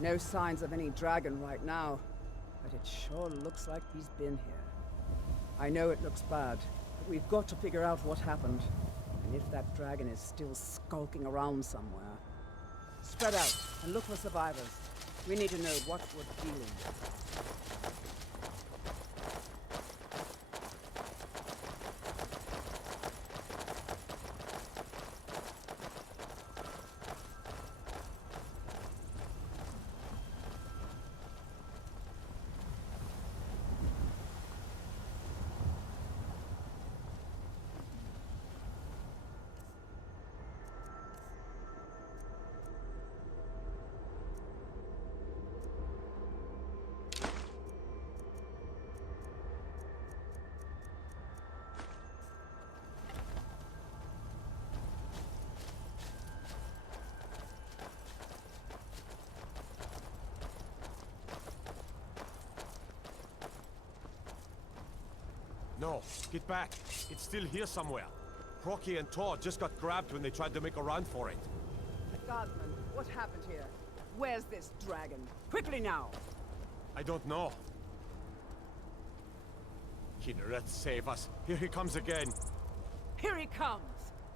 No signs of any dragon right now, but it sure looks like he's been here. I know it looks bad, but we've got to figure out what happened, and if that dragon is still skulking around somewhere. Spread out and look for survivors. We need to know what we're dealing with. No, get back. It's still here somewhere. Procky and Tor just got grabbed when they tried to make a run for it. Guardsman, what happened here? Where's this dragon? Quickly now! I don't know. Kinneret, save us. Here he comes again. Here he comes!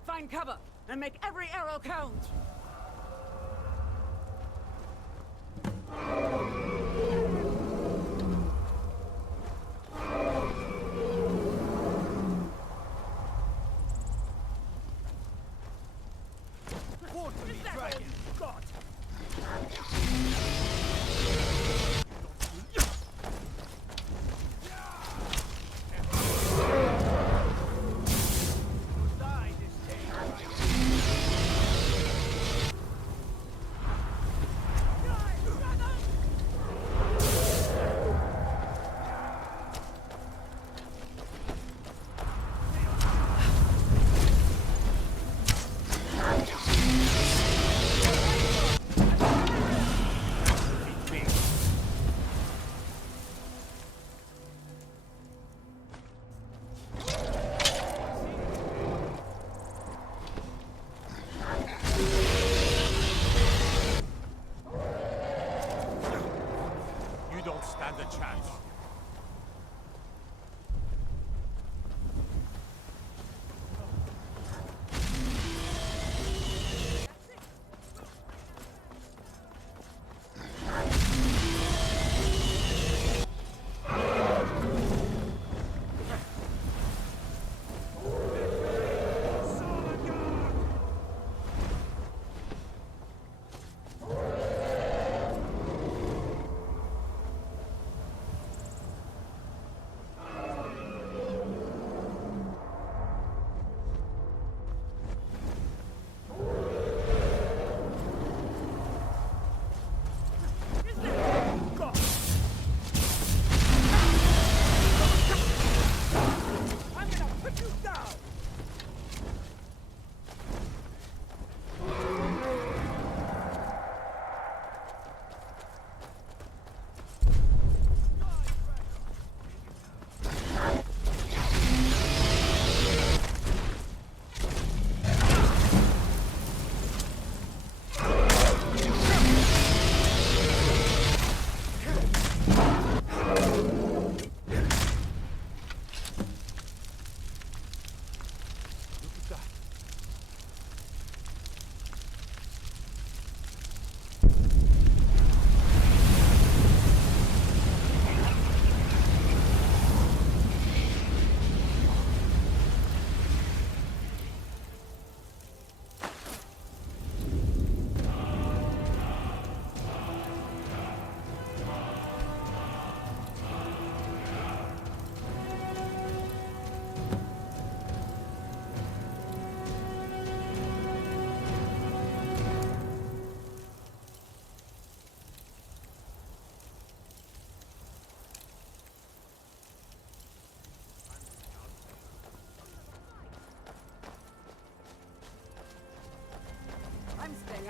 Find cover, and make every arrow count!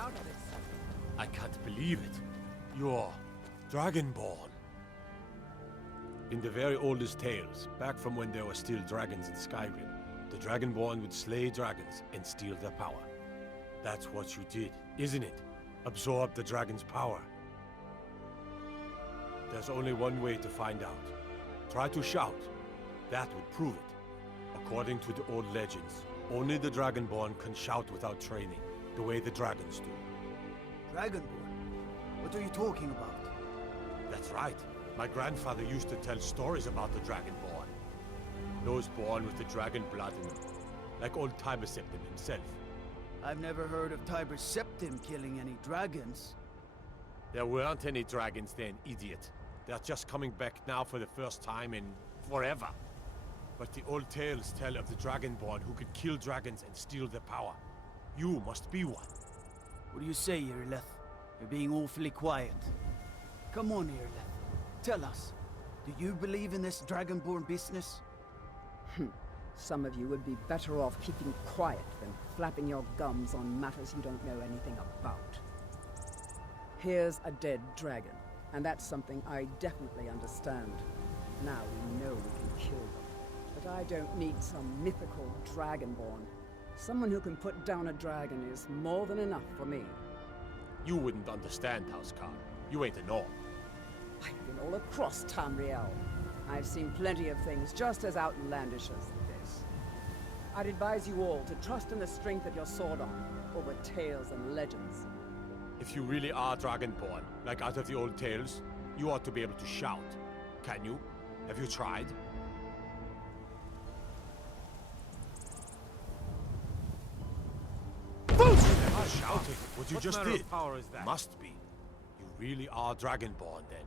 Out of this. I can't believe it. You're Dragonborn. In the very oldest tales, back from when there were still dragons in Skyrim, the Dragonborn would slay dragons and steal their power. That's what you did, isn't it? Absorb the dragon's power. There's only one way to find out. Try to shout. That would prove it. According to the old legends, only the Dragonborn can shout without training, the way the dragons do. Dragonborn? What are you talking about? That's right. My grandfather used to tell stories about the Dragonborn. Those born with the dragon blood in them, like old Tiber Septim himself. I've never heard of Tiber Septim killing any dragons. There weren't any dragons then, idiot. They're just coming back now for the first time in forever. But the old tales tell of the Dragonborn who could kill dragons and steal their power. You must be one. What do you say, Irileth? You're being awfully quiet. Come on, Irileth. Tell us. Do you believe in this Dragonborn business? Some of you would be better off keeping quiet than flapping your gums on matters you don't know anything about. Here's a dead dragon, and that's something I definitely understand. Now we know we can kill them. But I don't need some mythical Dragonborn. Someone who can put down a dragon is more than enough for me. You wouldn't understand, Housecarl. You ain't a Norn. I've been all across Tamriel. I've seen plenty of things just as outlandish as this. I'd advise you all to trust in the strength of your sword arm over tales and legends. If you really are Dragonborn, like out of the old tales, you ought to be able to shout. Can you? Have you tried? Not shouting. What you just did. Power is that? Must be. You really are Dragonborn then.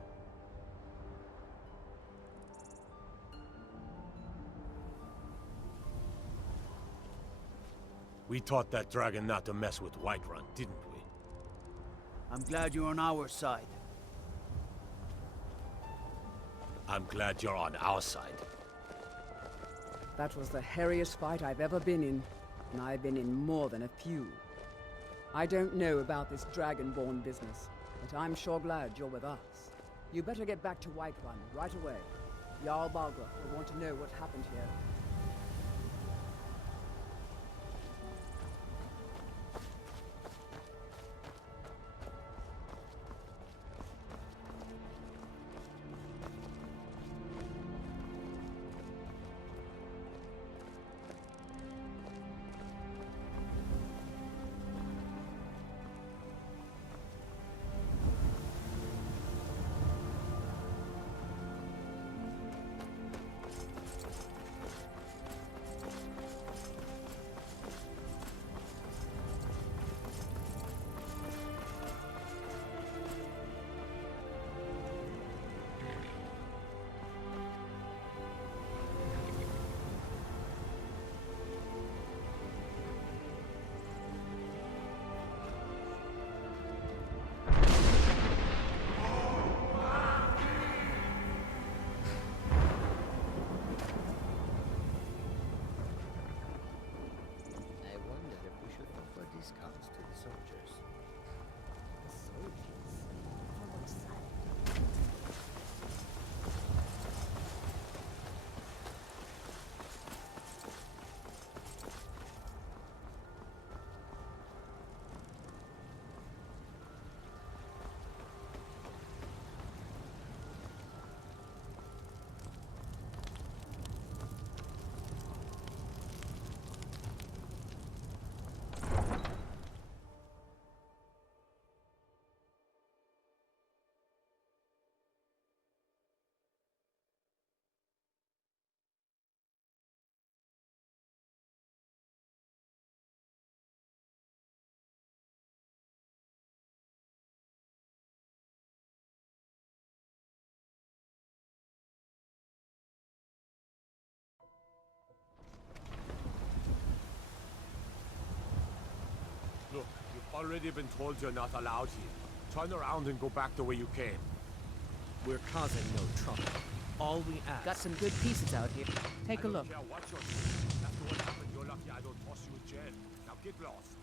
We taught that dragon not to mess with Whiterun, didn't we? I'm glad you're on our side. I'm glad you're on our side. That was the hairiest fight I've ever been in, and I've been in more than a few. I don't know about this Dragonborn business, but I'm sure glad you're with us. You better get back to Whiterun right away. Jarl Balgruuf will want to know what happened here. discounts to the soldiers. The soldiers? For what side? Look, you've already been told you're not allowed here. Turn around and go back the way you came. We're causing no trouble. All we ask. Got some good pieces out here. Take a look. I don't care what you're doing. After what happened, you're lucky I don't toss you in jail. Now get lost.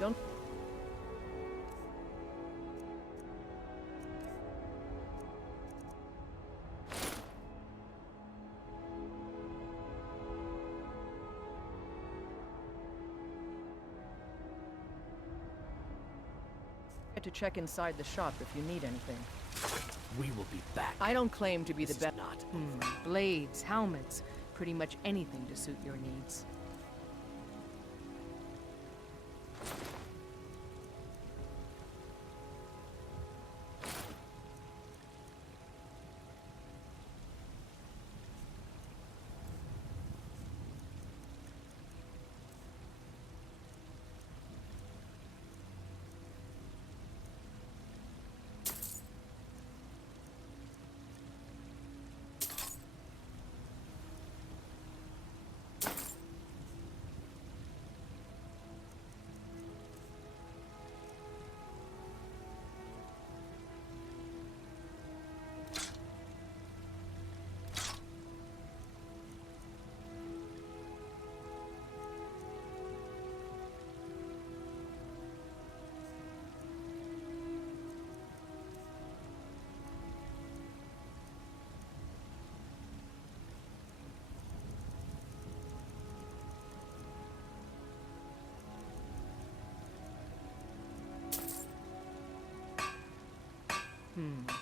Don't... to check inside the shop if you need anything. We will be back. I don't claim to be the This is best. not Blades, helmets, pretty much anything to suit your needs.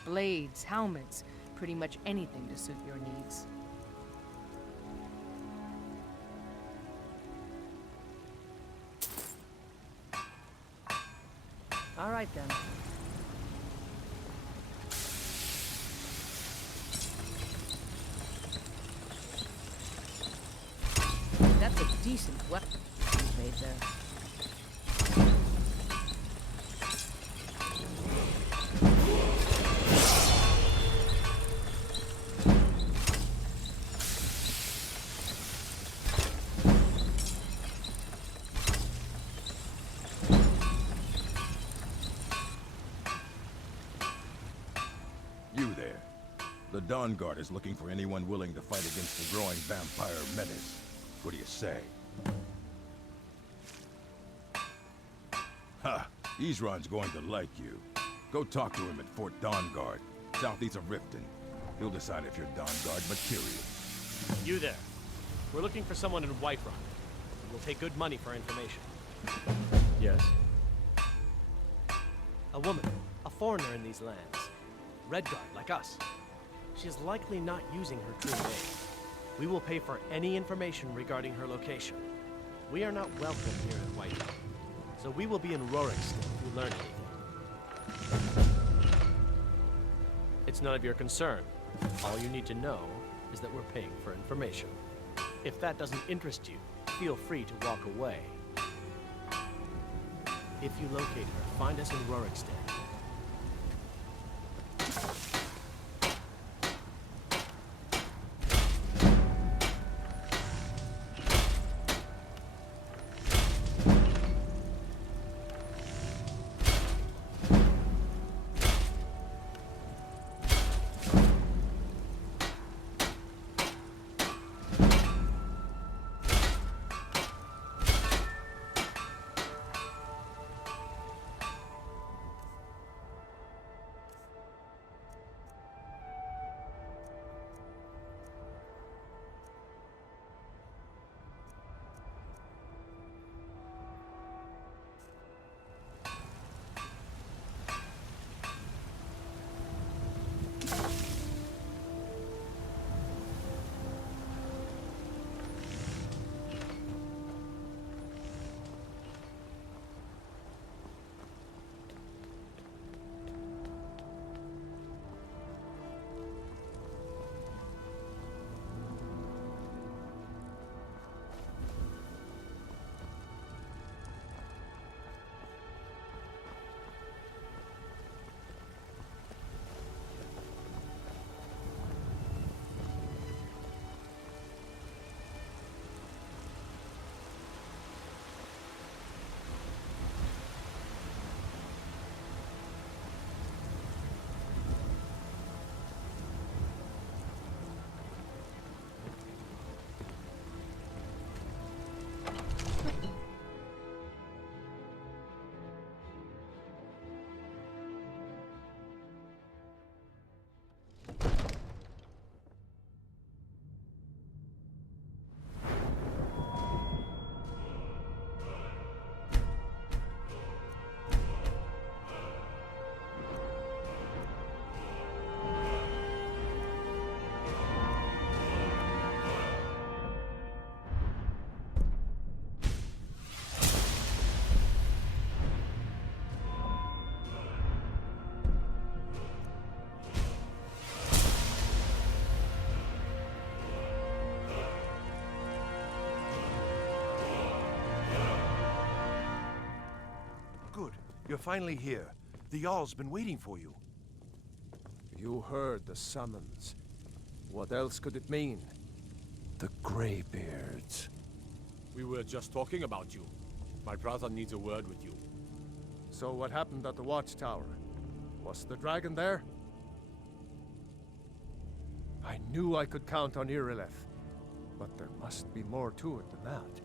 Blades, helmets, pretty much anything to suit your needs. All right then. That's a decent weapon you made there. You there. The Dawn Guard is looking for anyone willing to fight against the growing vampire menace. What do you say? Ha! Isran's going to like you. Go talk to him at Fort Dawn Guard, southeast of Riften. He'll decide if you're Dawn Guard material. You there. We're looking for someone in Whiterun. We'll pay good money for information. Yes? A woman. A foreigner in these lands. Redguard, like us. She is likely not using her true name. We will pay for any information regarding her location. We are not welcome here in Whiterun, so we will be in Rorikstead if you learn anything. It's none of your concern. All you need to know is that we're paying for information. If that doesn't interest you, feel free to walk away. If you locate her, find us in Rorikstead. Good. You're finally here. The Jarl's been waiting for you. You heard the summons. What else could it mean? The Greybeards. We were just talking about you. My brother needs a word with you. So what happened at the watchtower? Was the dragon there? I knew I could count on Irileth, but there must be more to it than that.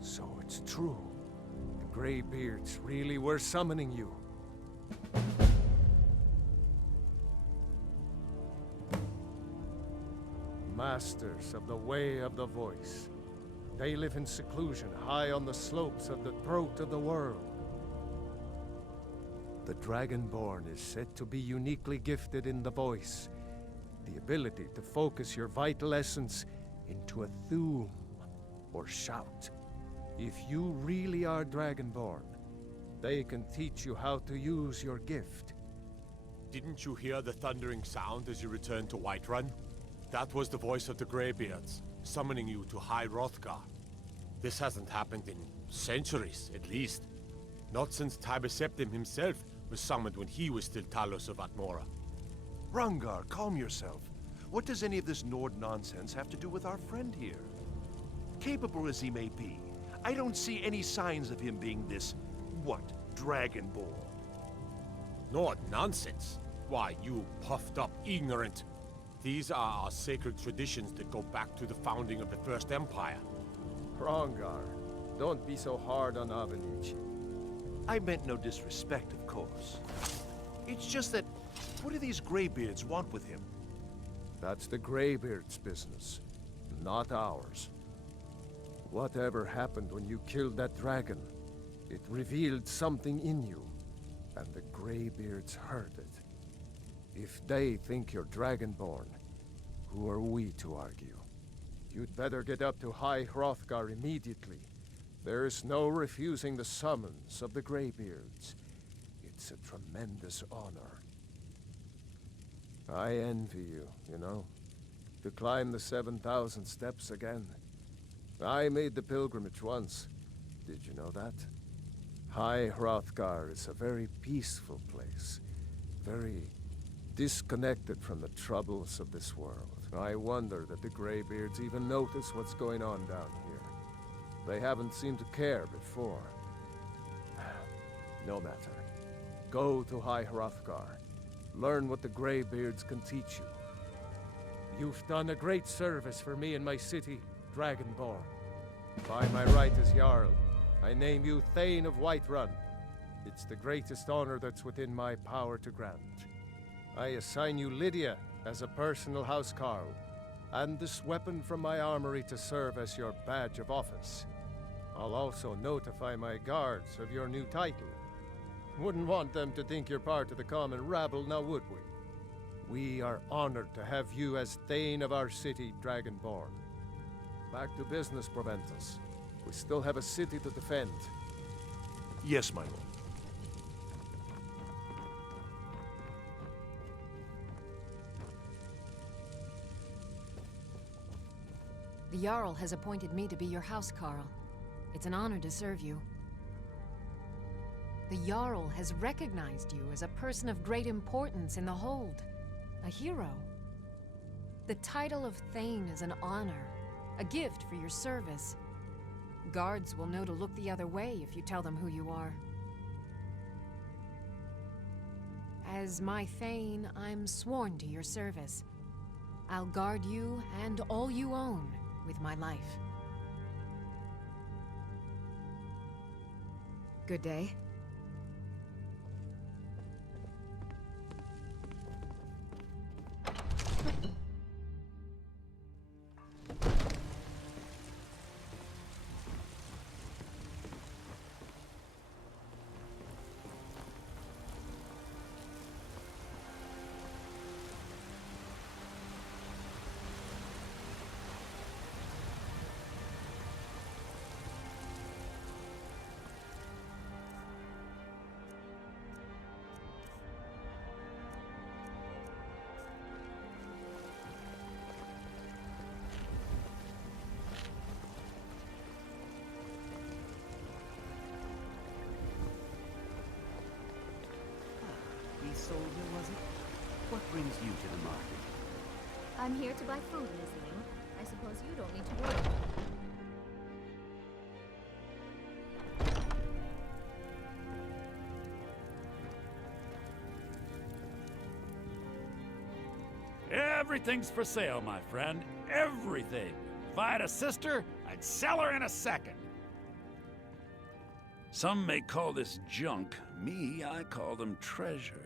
So it's true. The Greybeards really were summoning you. Masters of the Way of the Voice. They live in seclusion, high on the slopes of the throat of the world. The Dragonborn is said to be uniquely gifted in the voice, the ability to focus your vital essence into a thum, or shout. If you really are Dragonborn, they can teach you how to use your gift. Didn't you hear the thundering sound as you returned to Whiterun? That was the voice of the Greybeards, summoning you to High Hrothgar. This hasn't happened in centuries, at least. Not since Tiber Septim himself was summoned when he was still Talos of Atmora. Rangar, calm yourself. What does any of this Nord nonsense have to do with our friend here? Capable as he may be, I don't see any signs of him being this, Dragonborn. Nord nonsense? Why, you puffed up ignorant. These are our sacred traditions that go back to the founding of the First Empire. Hrongar, don't be so hard on Avelich. I meant no disrespect, of course. It's just that, what do these Greybeards want with him? That's the Greybeards' business, not ours. Whatever happened when you killed that dragon, it revealed something in you, and the Greybeards heard it. If they think you're Dragonborn, who are we to argue? You'd better get up to High Hrothgar immediately. There's no refusing the summons of the Greybeards. It's a tremendous honor. I envy you, you know, to climb the 7,000 steps again. I made the pilgrimage once. Did you know that? High Hrothgar is a very peaceful place. Very disconnected from the troubles of this world. I wonder that the Greybeards even notice what's going on down here. They haven't seemed to care before. No matter. Go to High Hrothgar. Learn what the Greybeards can teach you. You've done a great service for me and my city, Dragonborn. By my right as Jarl, I name you Thane of Whiterun. It's the greatest honor that's within my power to grant. I assign you Lydia as a personal housecarl, and this weapon from my armory to serve as your badge of office. I'll also notify my guards of your new title. Wouldn't want them to think you're part of the common rabble, now would we? We are honored to have you as Thane of our city, Dragonborn. Back to business, Proventus. We still have a city to defend. Yes, my lord. The Jarl has appointed me to be your housecarl. It's an honor to serve you. The Jarl has recognized you as a person of great importance in the Hold. A hero. The title of Thane is an honor, a gift for your service. Guards will know to look the other way if you tell them who you are. As my Thane, I'm sworn to your service. I'll guard you and all you own with my life. Good day. I'm here to buy food, Miss Ling. I suppose you don't need to worry. Everything's for sale, my friend. Everything. If I had a sister, I'd sell her in a second. Some may call this junk. Me, I call them treasures.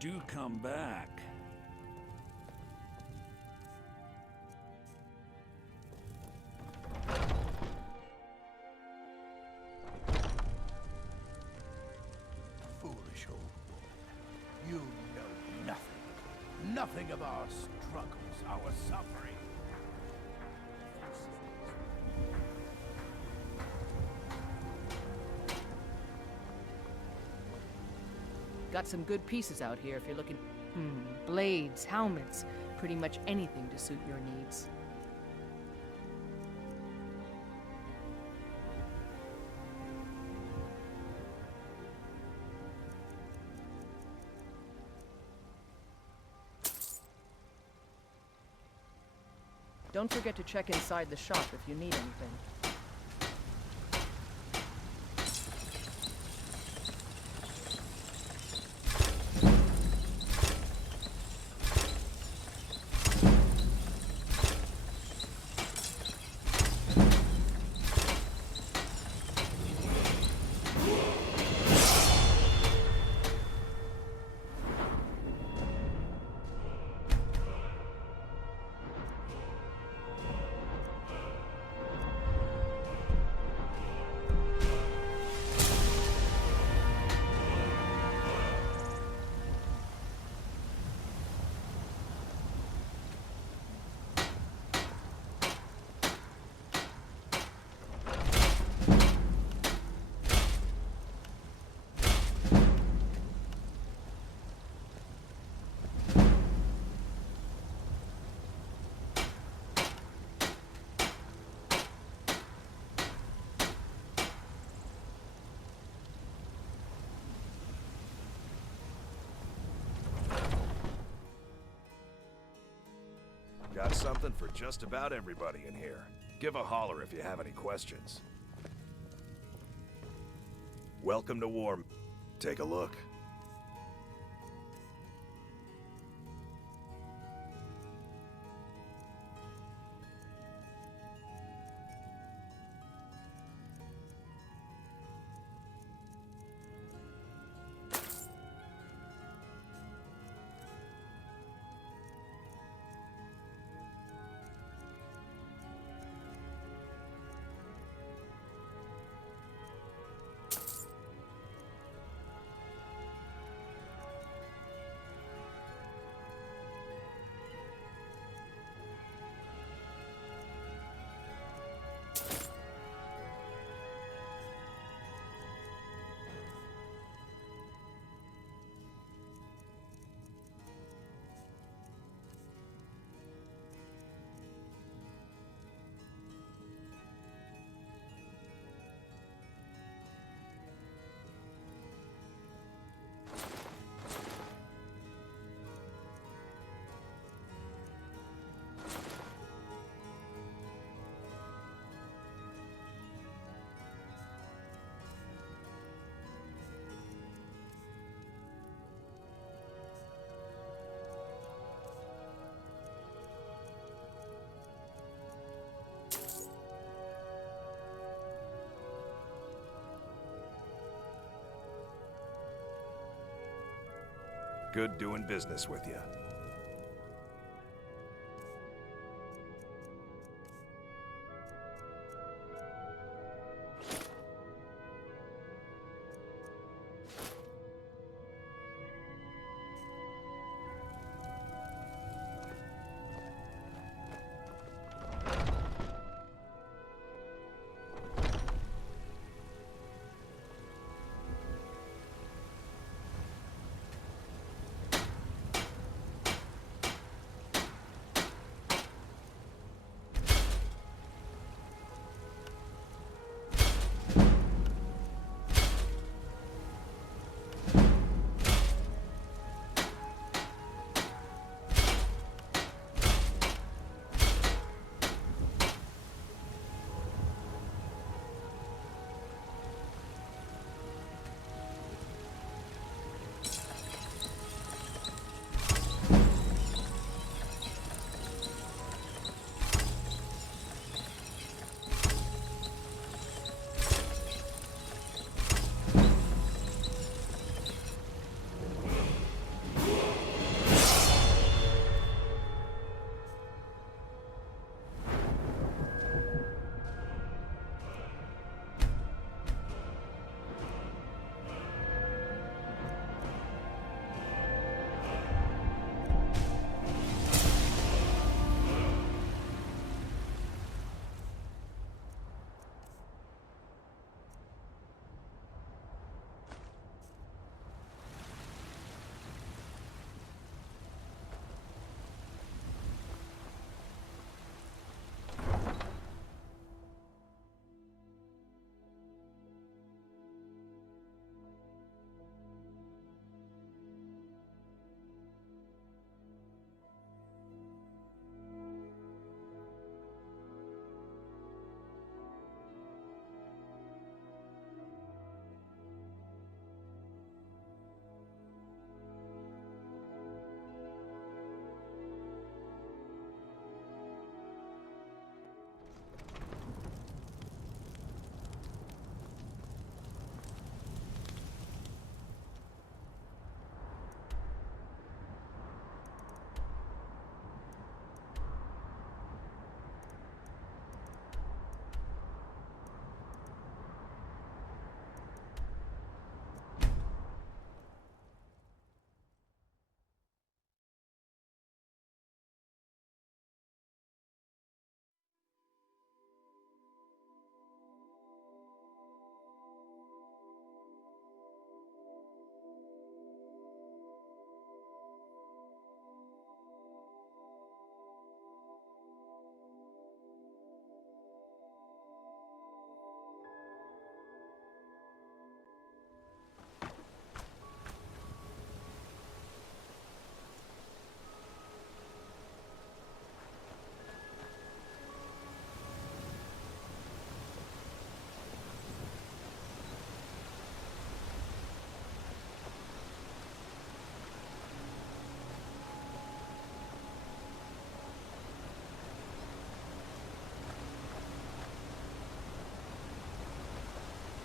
Do come back. Foolish old boy. You know nothing. Nothing of our struggles, our suffering. Got some good pieces out here if you're looking. Blades, helmets, pretty much anything to suit your needs. Don't forget to check inside the shop if you need anything. Got something for just about everybody in here. Give a holler if you have any questions. Welcome to War. Take a look. Good doing business with you.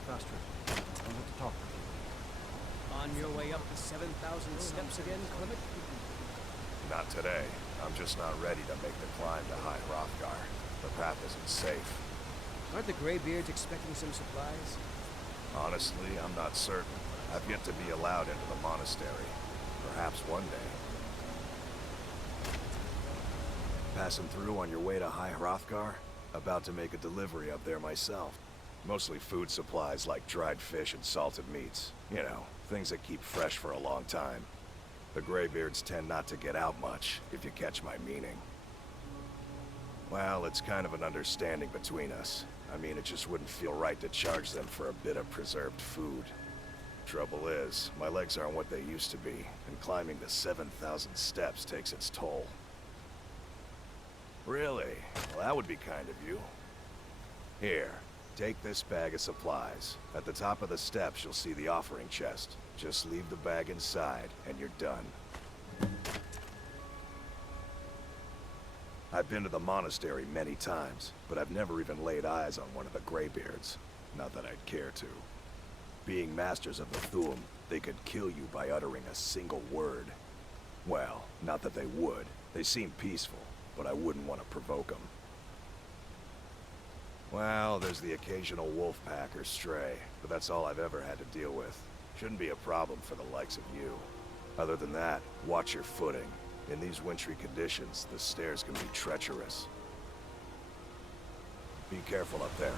Astrid, I want to talk with you. On your way up the 7,000 steps again, Clement? Not today. I'm just not ready to make the climb to High Hrothgar. The path isn't safe. Aren't the Greybeards expecting some supplies? Honestly, I'm not certain. I've yet to be allowed into the monastery. Perhaps one day. Passing through on your way to High Hrothgar? About to make a delivery up there myself. Mostly food supplies like dried fish and salted meats. You know, things that keep fresh for a long time. The Greybeards tend not to get out much, if you catch my meaning. Well, it's kind of an understanding between us. I mean, it just wouldn't feel right to charge them for a bit of preserved food. Trouble is, my legs aren't what they used to be, and climbing the 7,000 steps takes its toll. Really? Well, that would be kind of you. Here, take this bag of supplies. At the top of the steps, you'll see the offering chest. Just leave the bag inside, and you're done. I've been to the monastery many times, but I've never even laid eyes on one of the Greybeards. Not that I'd care to. Being masters of the Thu'um, They could kill you by uttering a single word. Well, not that they would. They seem peaceful, but I wouldn't want to provoke them. Well, there's the occasional wolf pack or stray, but that's all I've ever had to deal with. Shouldn't be a problem for the likes of you. Other than that, watch your footing. In these wintry conditions, the stairs can be treacherous. Be careful up there.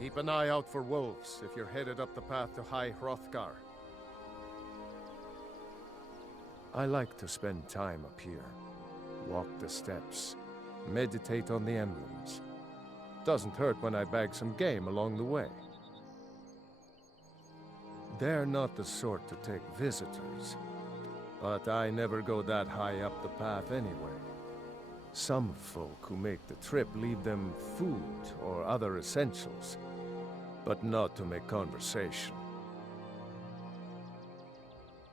Keep an eye out for wolves if you're headed up the path to High Hrothgar. I like to spend time up here. Walk the steps, meditate on the emblems. Doesn't hurt when I bag some game along the way. They're not the sort to take visitors, but I never go that high up the path anyway. Some folk who make the trip leave them food or other essentials, but not to make conversation.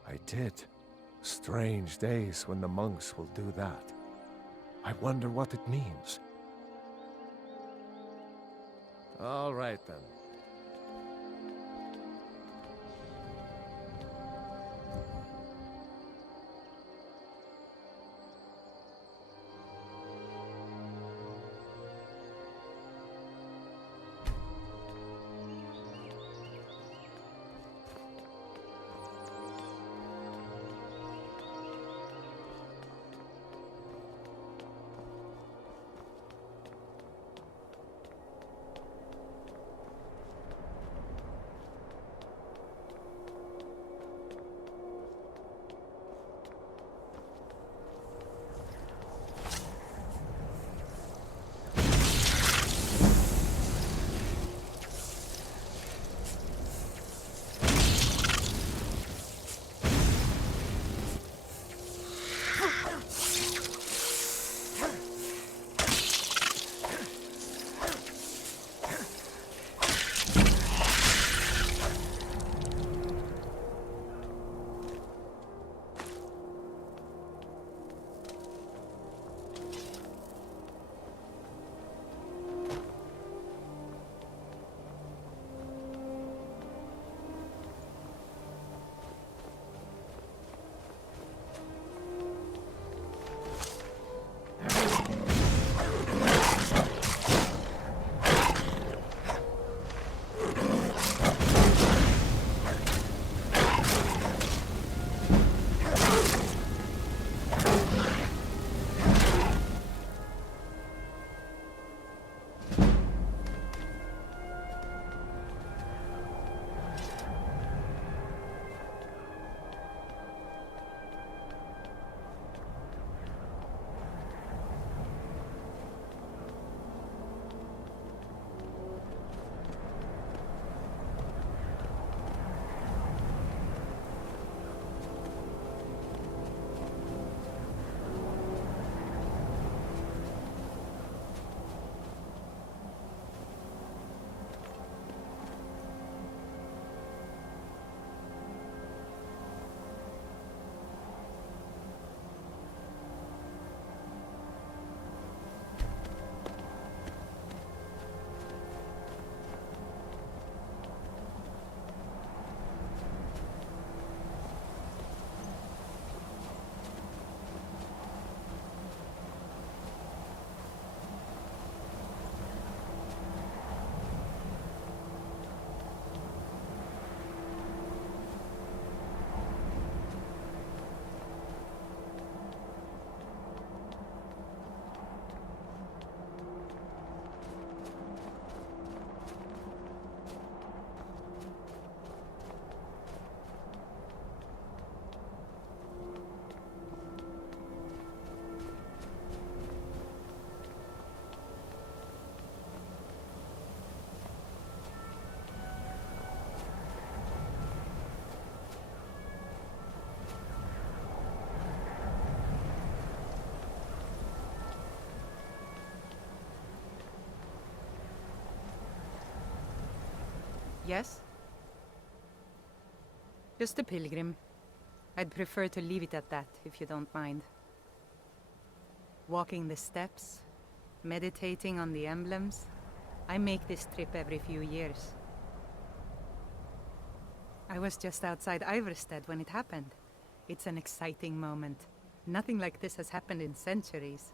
I did. Strange days when the monks will do that. I wonder what it means. All right then. Yes? Just a pilgrim. I'd prefer to leave it at that, if you don't mind. Walking the steps, meditating on the emblems. I make this trip every few years. I was just outside Iverstead when it happened. It's an exciting moment. Nothing like this has happened in centuries.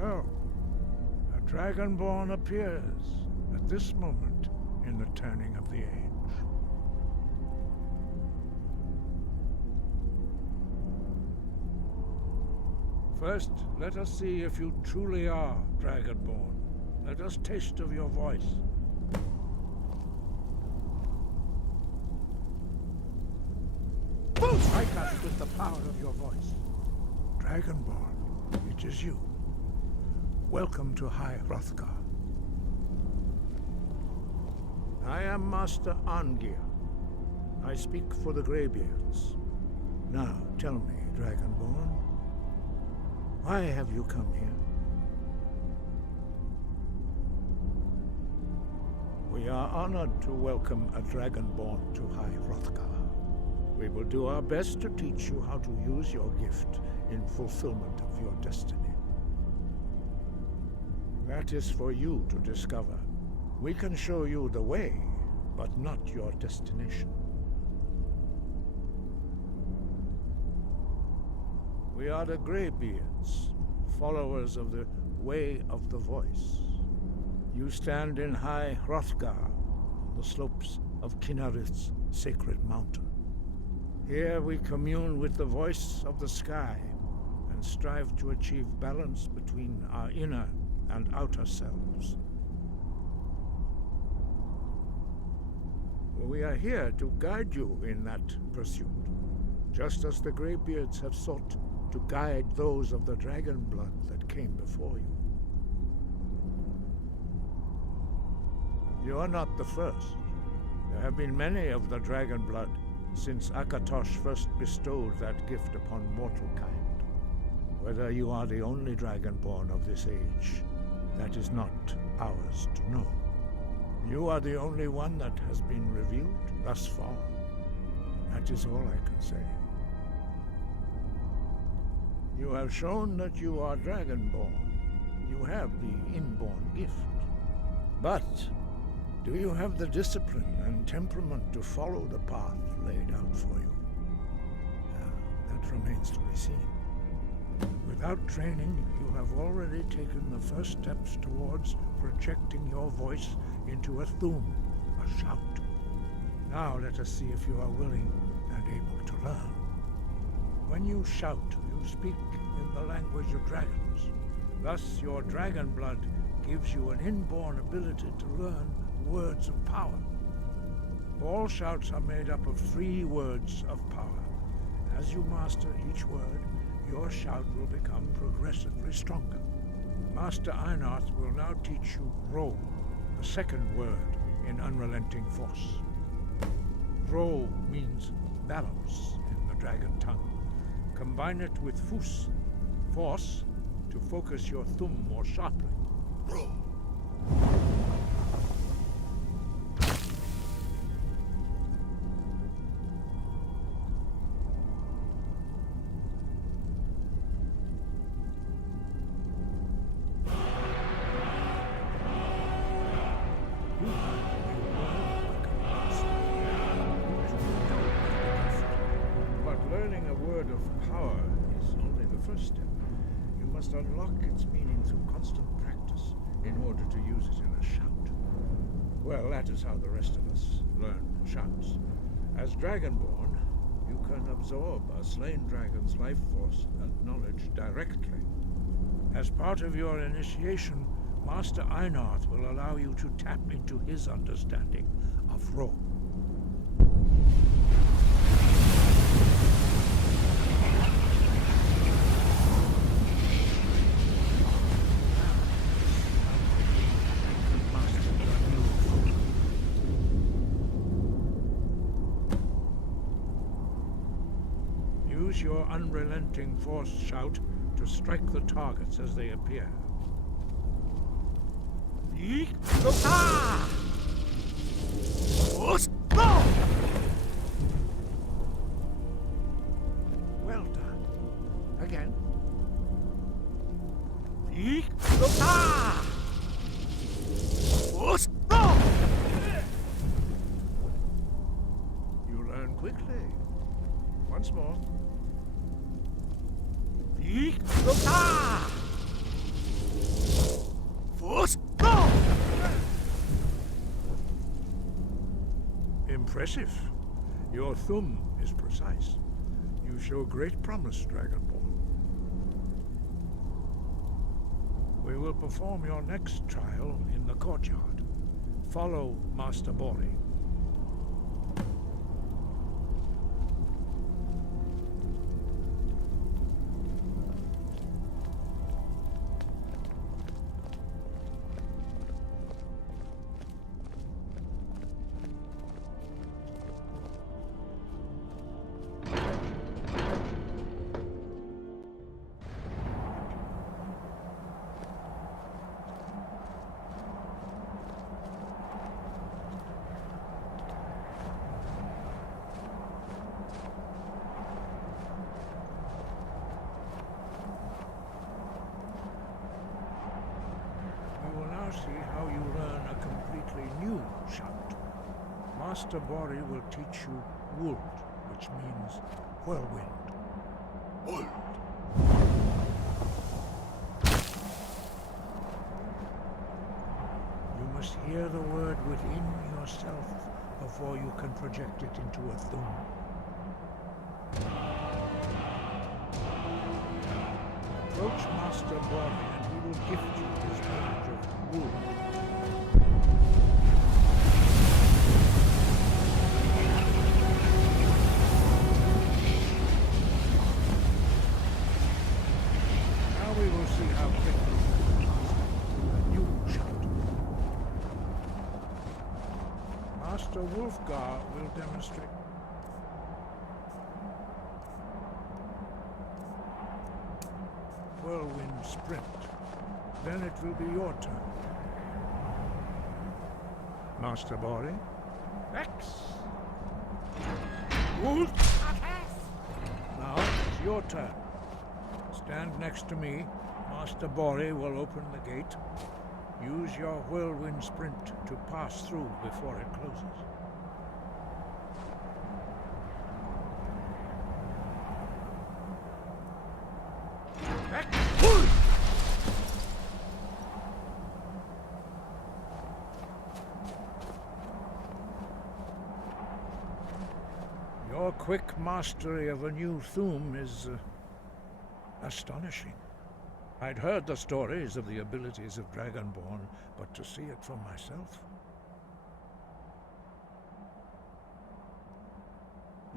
So, a Dragonborn appears at this moment in the turning of the age. First, let us see if you truly are Dragonborn. Let us taste of your voice. Strike us with the power of your voice. Dragonborn, it is you. Welcome to High Hrothgar. I am Master Arngeir. I speak for the Greybeards. Now, tell me, Dragonborn, why have you come here? We are honored to welcome a Dragonborn to High Hrothgar. We will do our best to teach you how to use your gift in fulfillment of your destiny. That is for you to discover. We can show you the way, but not your destination. We are the Greybeards, followers of the Way of the Voice. You stand in High Hrothgar, on the slopes of Kinnarith's sacred mountain. Here we commune with the voice of the sky and strive to achieve balance between our inner and outer selves. We are here to guide you in that pursuit, just as the Greybeards have sought to guide those of the dragon blood that came before you. You are not the first. There have been many of the dragon blood since Akatosh first bestowed that gift upon mortal kind. Whether you are the only dragonborn of this age, that is not ours to know. You are the only one that has been revealed thus far. That is all I can say. You have shown that you are dragonborn. You have the inborn gift. But do you have the discipline and temperament to follow the path laid out for you? That remains to be seen. Without training, you have already taken the first steps towards projecting your voice into a thum, a shout. Now let us see if you are willing and able to learn. When you shout, you speak in the language of dragons. Thus, your dragon blood gives you an inborn ability to learn words of power. All shouts are made up of 3 words of power. As you master each word, your shout will become progressively stronger. Master Einarth will now teach you Ro, the second word in Unrelenting Force. Ro means balance in the dragon tongue. Combine it with Fus, force, to focus your thumb more sharply. Ro. Unlock its meaning through constant practice in order to use it in a shout. Well, that is how the rest of us learn shouts. As Dragonborn, you can absorb a slain dragon's life force and knowledge directly. As part of your initiation, Master Einarth will allow you to tap into his understanding of Ro. Use your unrelenting force shout to strike the targets as they appear. Well done. Again. You learn quickly. Once more. Impressive. Your thumb is precise. You show great promise, Dragonborn. We will perform your next trial in the courtyard. Follow Master Bori. See how you learn a completely new shout. Master Bori will teach you Wold, which means whirlwind. Wold. You must hear the word within yourself before you can project it into a thum. Approach Master Bori and he will gift you his knowledge of wood. Now we will see how quickly you shout. Master Wolfgar will demonstrate. Whirlwind sprint. Then it will be your turn. Master Bori? X! Wolf! Now it's your turn. Stand next to me. Master Bori will open the gate. Use your whirlwind sprint to pass through before it closes. Your quick mastery of a new thum is astonishing. I'd heard the stories of the abilities of Dragonborn, but to see it for myself.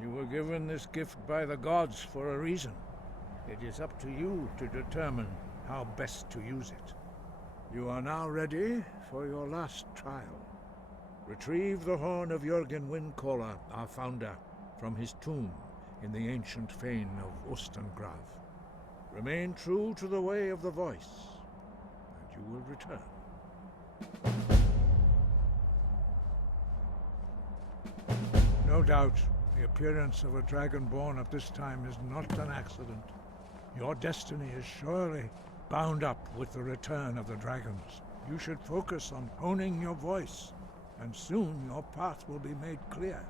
You were given this gift by the gods for a reason. It is up to you to determine how best to use it. You are now ready for your last trial. Retrieve the horn of Jürgen Windcaller, our founder, from his tomb in the ancient fane of Ostengrav. Remain true to the way of the voice, and you will return. No doubt, the appearance of a Dragonborn at this time is not an accident. Your destiny is surely bound up with the return of the dragons. You should focus on honing your voice, and soon your path will be made clear.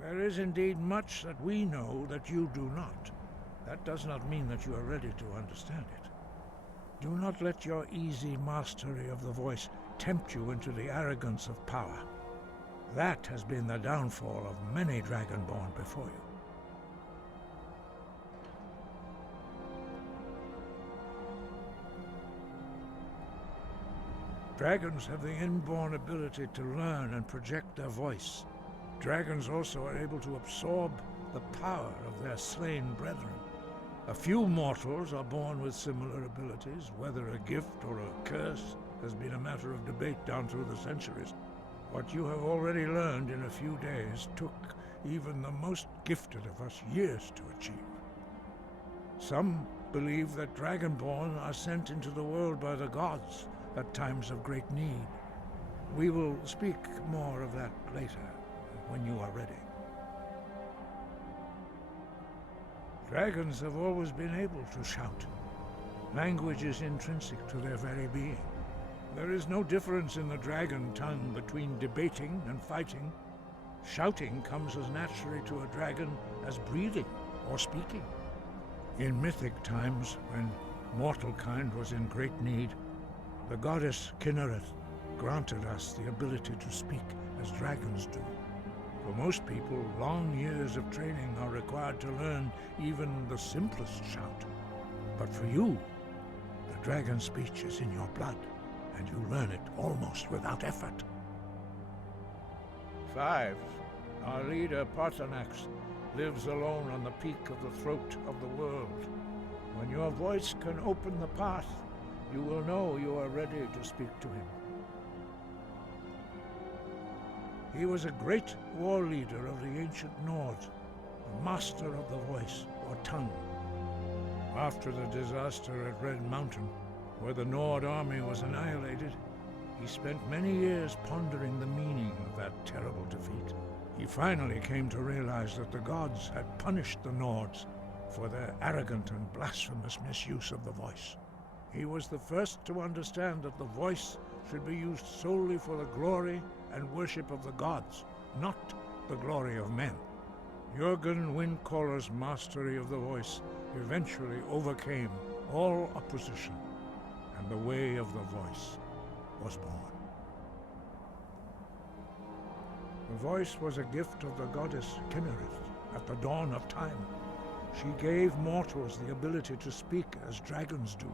There is indeed much that we know that you do not. That does not mean that you are ready to understand it. Do not let your easy mastery of the voice tempt you into the arrogance of power. That has been the downfall of many Dragonborn before you. Dragons have the inborn ability to learn and project their voice. Dragons also are able to absorb the power of their slain brethren. A few mortals are born with similar abilities. Whether a gift or a curse has been a matter of debate down through the centuries. What you have already learned in a few days took even the most gifted of us years to achieve. Some believe that Dragonborn are sent into the world by the gods at times of great need. We will speak more of that later, when you are ready. Dragons have always been able to shout. Language is intrinsic to their very being. There is no difference in the dragon tongue between debating and fighting. Shouting comes as naturally to a dragon as breathing or speaking. In mythic times, when mortal kind was in great need, the goddess Kinnereth granted us the ability to speak as dragons do. For most people, long years of training are required to learn even the simplest shout. But for you, the dragon speech is in your blood, and you learn it almost without effort. 5. Our leader, Parthenax, lives alone on the peak of the throat of the world. When your voice can open the path, you will know you are ready to speak to him. He was a great war leader of the ancient Nords, a master of the voice, or tongue. After the disaster at Red Mountain, where the Nord army was annihilated, he spent many years pondering the meaning of that terrible defeat. He finally came to realize that the gods had punished the Nords for their arrogant and blasphemous misuse of the voice. He was the first to understand that the voice should be used solely for the glory and worship of the gods, not the glory of men. Jürgen Windcaller's mastery of the voice eventually overcame all opposition, and the way of the voice was born. The voice was a gift of the goddess Kinnereth at the dawn of time. She gave mortals the ability to speak as dragons do.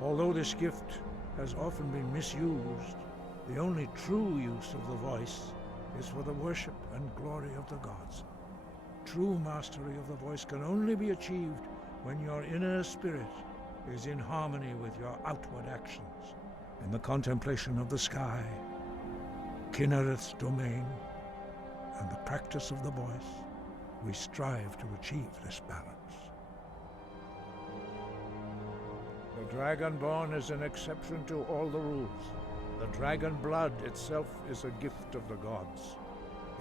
Although this gift has often been misused, the only true use of the voice is for the worship and glory of the gods. True mastery of the voice can only be achieved when your inner spirit is in harmony with your outward actions. In the contemplation of the sky, Kinnereth's domain, and the practice of the voice, we strive to achieve this balance. The Dragonborn is an exception to all the rules. The dragon blood itself is a gift of the gods.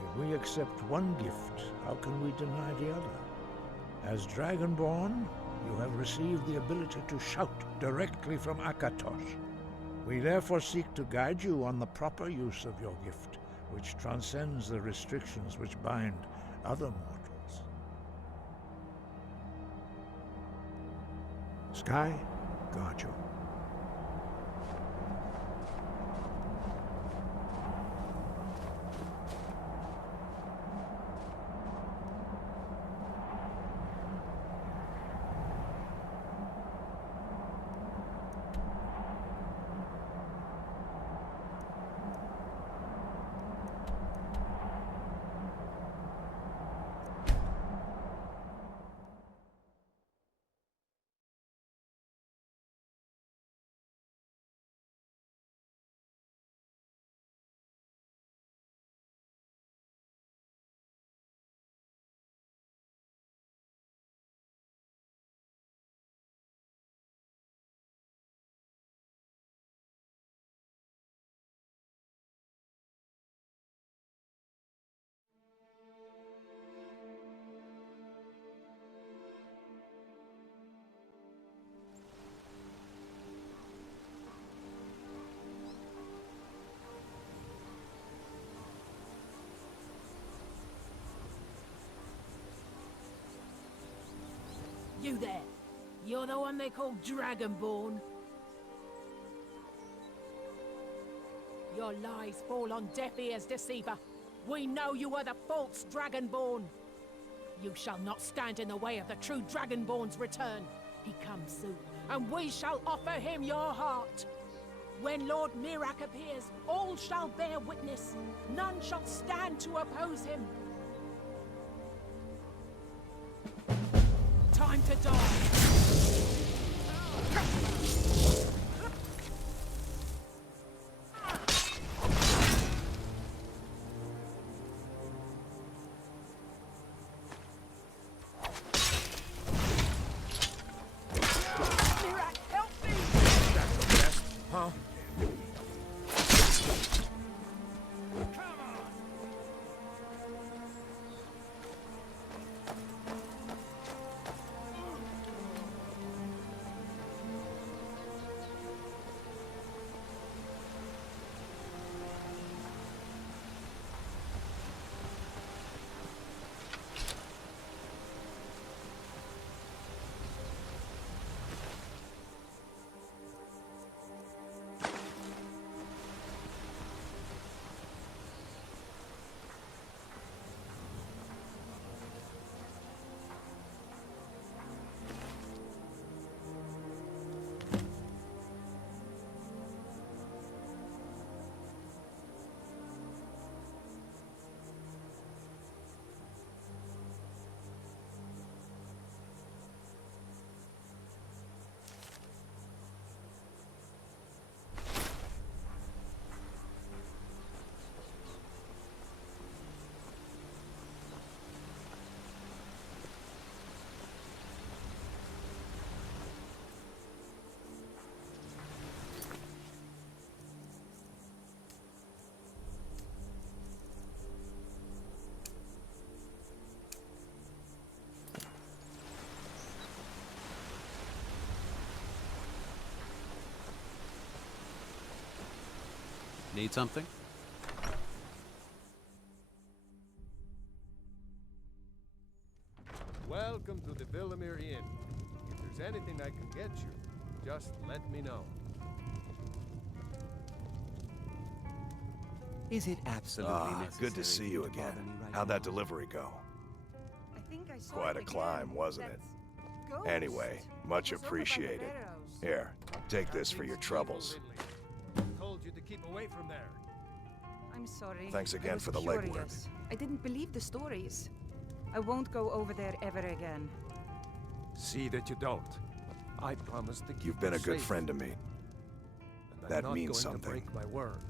If we accept one gift, how can we deny the other? As Dragonborn, you have received the ability to shout directly from Akatosh. We therefore seek to guide you on the proper use of your gift, which transcends the restrictions which bind other mortals. Sky, guard you. You there! You're the one they call Dragonborn? Your lies fall on deaf ears, deceiver. We know you are the false Dragonborn. You shall not stand in the way of the true Dragonborn's return. He comes soon, and we shall offer him your heart. When Lord Mirak appears, all shall bear witness. None shall stand to oppose him. Time to die! Need something? Welcome to the Villamere Inn. If there's anything I can get you, just let me know. Is it absolutely necessary? Good to see you again. How'd that delivery go? I think I saw Quite it a climb, again. wasn't it? That ghost. Anyway, much It was over by the appreciated. barrows. Here, take this for your troubles. Told you to keep away from there. I'm sorry. Thanks I again was for the legwork. curious. I didn't believe the stories. I won't go over there ever again. See that you don't. I promise to keep You've been you a good safe, friend to me. and I'm That not means going something. to break my word.